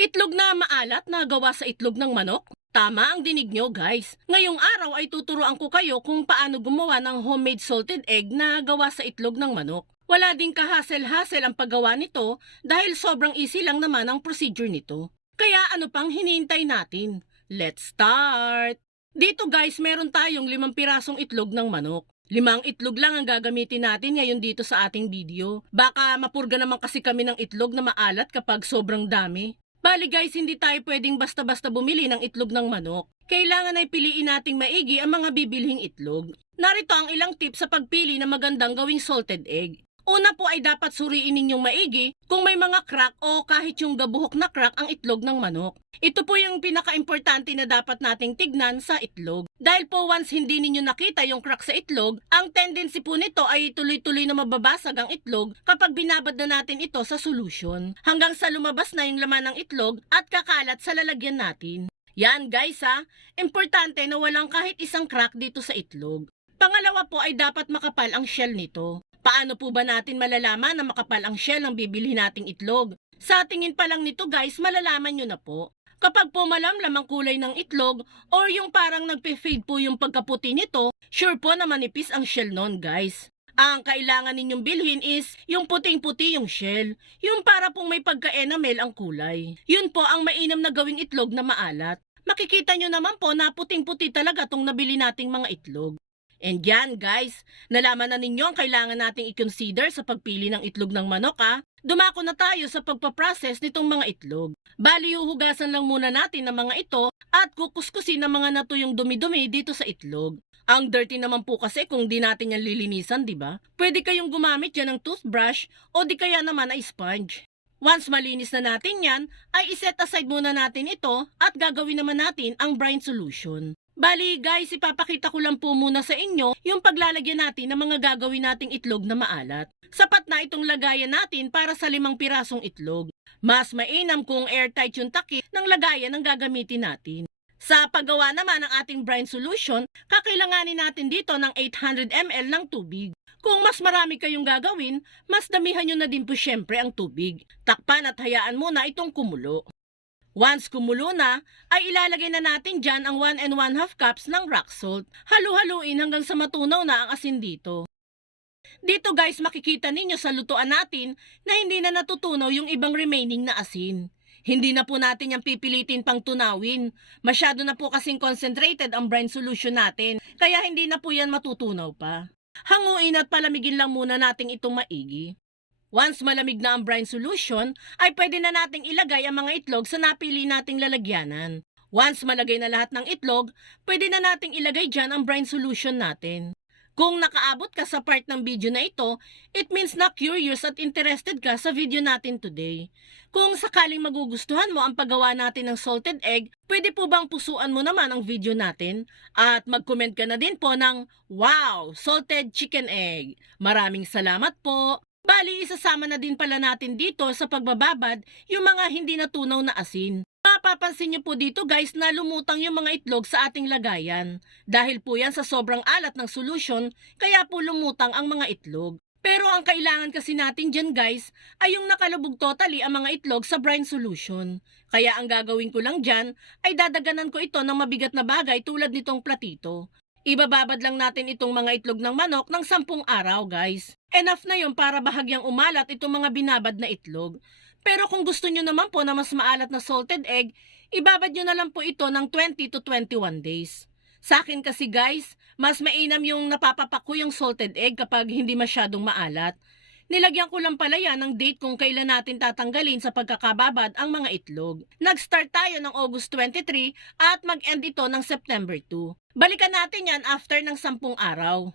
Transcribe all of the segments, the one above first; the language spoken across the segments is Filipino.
Itlog na maalat na gawa sa itlog ng manok? Tama ang dinig nyo guys. Ngayong araw ay tuturuan ko kayo kung paano gumawa ng homemade salted egg na gawa sa itlog ng manok. Wala ding kahasel-hasel ang paggawa nito dahil sobrang easy lang naman ang procedure nito. Kaya ano pang hinihintay natin? Let's start! Dito guys, meron tayong limang pirasong itlog ng manok. Limang itlog lang ang gagamitin natin ngayon dito sa ating video. Baka mapurga naman kasi kami ng itlog na maalat kapag sobrang dami. Bali guys, hindi tayo pwedeng basta-basta bumili ng itlog ng manok. Kailangan ay piliin nating maigi ang mga bibilhing itlog. Narito ang ilang tips sa pagpili ng magandang gawing salted egg. Una po ay dapat suriin ninyong maigi kung may mga crack o kahit yung gabuhok na crack ang itlog ng manok. Ito po yung pinaka-importante na dapat nating tignan sa itlog. Dahil po once hindi ninyo nakita yung crack sa itlog, ang tendency po nito ay tuloy-tuloy na mababasag ang itlog kapag binabad na natin ito sa solution. Hanggang sa lumabas na yung laman ng itlog at kakalat sa lalagyan natin. Yan guys ha, importante na walang kahit isang crack dito sa itlog. Pangalawa po ay dapat makapal ang shell nito. Paano po ba natin malalaman na makapal ang shell ng bibili nating itlog? Sa tingin pa lang nito guys, malalaman nyo na po. Kapag po malamlam ang kulay ng itlog or yung parang nagpe-fade po yung pagkaputi nito, sure po na manipis ang shell nun guys. Ang kailangan ninyong bilhin is yung puting-puti yung shell. Yung para pong may pagka-enamel ang kulay. Yun po ang mainam na gawing itlog na maalat. Makikita nyo naman po na puting-puti talaga tong nabili nating mga itlog. And yan guys, nalaman na ninyo ang kailangan nating i-consider sa pagpili ng itlog ng manok ha. Dumako na tayo sa pagpaprocess nitong mga itlog. Bali hugasan lang muna natin ang mga ito at kukuskusin ang mga natuyong dumi-dumi dito sa itlog. Ang dirty naman po kasi kung di natin yan lilinisan, di ba? Pwede kayong gumamit yan ng toothbrush o di kaya naman ay sponge. Once malinis na natin yan, ay iset aside muna natin ito at gagawin naman natin ang brine solution. Bali guys, ipapakita ko lang po muna sa inyo yung paglalagyan natin ng mga gagawin nating itlog na maalat. Sapat na itong lagayan natin para sa limang pirasong itlog. Mas mainam kung airtight yung takip ng lagayan ng gagamitin natin. Sa paggawa naman ng ating brine solution, kakailanganin natin dito ng 800 ml ng tubig. Kung mas marami kayong gagawin, mas damihan nyo na din po syempre ang tubig. Takpan at hayaan muna itong kumulo. Once kumulo na, ay ilalagay na natin dyan ang 1 and 1 half cups ng rock salt. Halu-haluin hanggang sa matunaw na ang asin dito. Dito guys, makikita ninyo sa lutuan natin na hindi na natutunaw yung ibang remaining na asin. Hindi na po natin yung pipilitin pang tunawin. Masyado na po kasing concentrated ang brine solution natin, kaya hindi na po yan matutunaw pa. Hanguin at palamigin lang muna natin itong maigi. Once malamig na ang brine solution, ay pwede na nating ilagay ang mga itlog sa napili nating lalagyanan. Once malagay na lahat ng itlog, pwede na nating ilagay dyan ang brine solution natin. Kung nakaabot ka sa part ng video na ito, it means na curious at interested ka sa video natin today. Kung sakaling magugustuhan mo ang paggawa natin ng salted egg, pwede po bang pusuan mo naman ang video natin? At mag-comment ka na din po ng, Wow! Salted chicken egg! Maraming salamat po! Bali, isasama na din pala natin dito sa pagbababad yung mga hindi natunaw na asin. Mapapansin niyo po dito guys na lumutang yung mga itlog sa ating lagayan. Dahil po yan sa sobrang alat ng solution, kaya po lumutang ang mga itlog. Pero ang kailangan kasi natin dyan guys ay yung nakalubog totally ang mga itlog sa brine solution. Kaya ang gagawin ko lang dyan ay dadaganan ko ito ng mabigat na bagay tulad nitong platito. Ibababad lang natin itong mga itlog ng manok ng sampung araw guys. Enough na yon para bahagyang umalat itong mga binabad na itlog. Pero kung gusto nyo naman po na mas maalat na salted egg, ibabad nyo na lang po ito ng 20 to 21 days. Sa akin kasi guys, mas mainam yung napapapak ko yung salted egg kapag hindi masyadong maalat. Nilagyan ko lang pala yan ng date kung kailan natin tatanggalin sa pagkakababad ang mga itlog. Nag-start tayo ng August 23 at mag-end ito ng September 2. Balikan natin yan after ng 10 araw.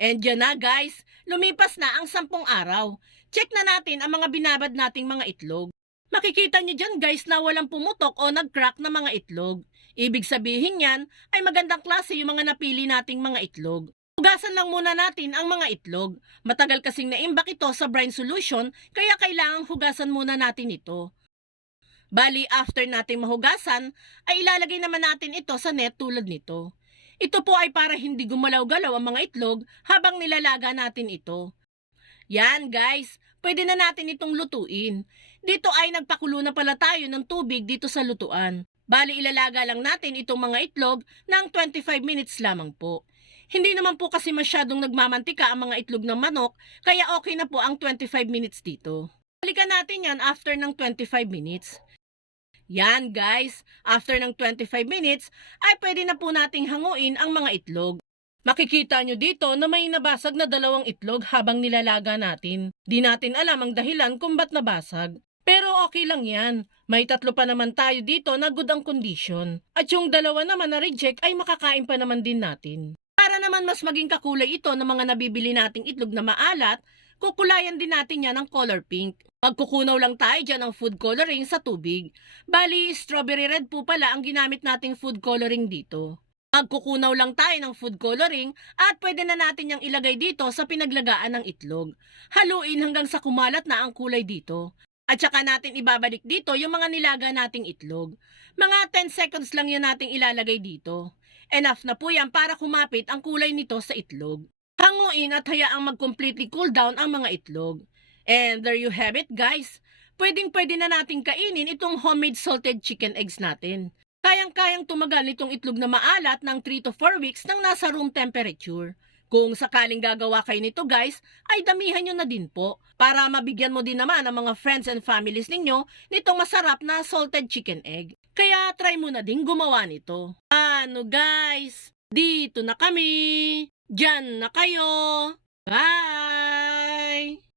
And yan na guys, lumipas na ang 10 araw. Check na natin ang mga binabad nating mga itlog. Makikita nyo dyan guys na walang pumutok o nag-crack na mga itlog. Ibig sabihin yan ay magandang klase yung mga napili nating mga itlog. Hugasan lang muna natin ang mga itlog. Matagal kasing naimbak ito sa brine solution kaya kailangang hugasan muna natin ito. Bali, after natin mahugasan, ay ilalagay naman natin ito sa net tulad nito. Ito po ay para hindi gumalaw-galaw ang mga itlog habang nilalaga natin ito. Yan guys, pwede na natin itong lutuin. Dito ay nagpakulo na pala tayo ng tubig dito sa lutuan. Bali ilalaga lang natin itong mga itlog ng 25 minutes lamang po. Hindi naman po kasi masyadong nagmamantika ang mga itlog ng manok, kaya okay na po ang 25 minutes dito. Balikan natin yan after ng 25 minutes. Yan guys, after ng 25 minutes ay pwede na po nating hanguin ang mga itlog. Makikita nyo dito na may nabasag na dalawang itlog habang nilalaga natin. Di natin alam ang dahilan kung ba't nabasag. Pero okay lang yan. May tatlo pa naman tayo dito na good ang condition. At yung dalawa naman na reject ay makakain pa naman din natin. Para naman mas maging kakulay ito ng mga nabibili nating itlog na maalat, kukulayan din natin yan ng color pink. Magkukunaw lang tayo dyan ng food coloring sa tubig. Bali, strawberry red po pala ang ginamit nating food coloring dito. Magkukunaw lang tayo ng food coloring at pwede na natin yung ilagay dito sa pinaglagaan ng itlog. Haluin hanggang sa kumalat na ang kulay dito. At saka natin ibabalik dito yung mga nilaga nating itlog. Mga 10 seconds lang yan nating ilalagay dito. Enough na po yan para kumapit ang kulay nito sa itlog. Hanguin at hayaang mag-completely cool down ang mga itlog. And there you have it guys. Pwedeng pwede na nating kainin itong homemade salted chicken eggs natin. Kayang-kayang tumagal nitong itlog na maalat ng 3 to 4 weeks nang nasa room temperature. Kung sakaling gagawa kayo nito guys, ay damihan nyo na din po para mabigyan mo din naman ang mga friends and families ninyo nitong masarap na salted chicken egg. Kaya try mo na din gumawa nito. Ano guys? Dito na kami. Diyan na kayo. Bye!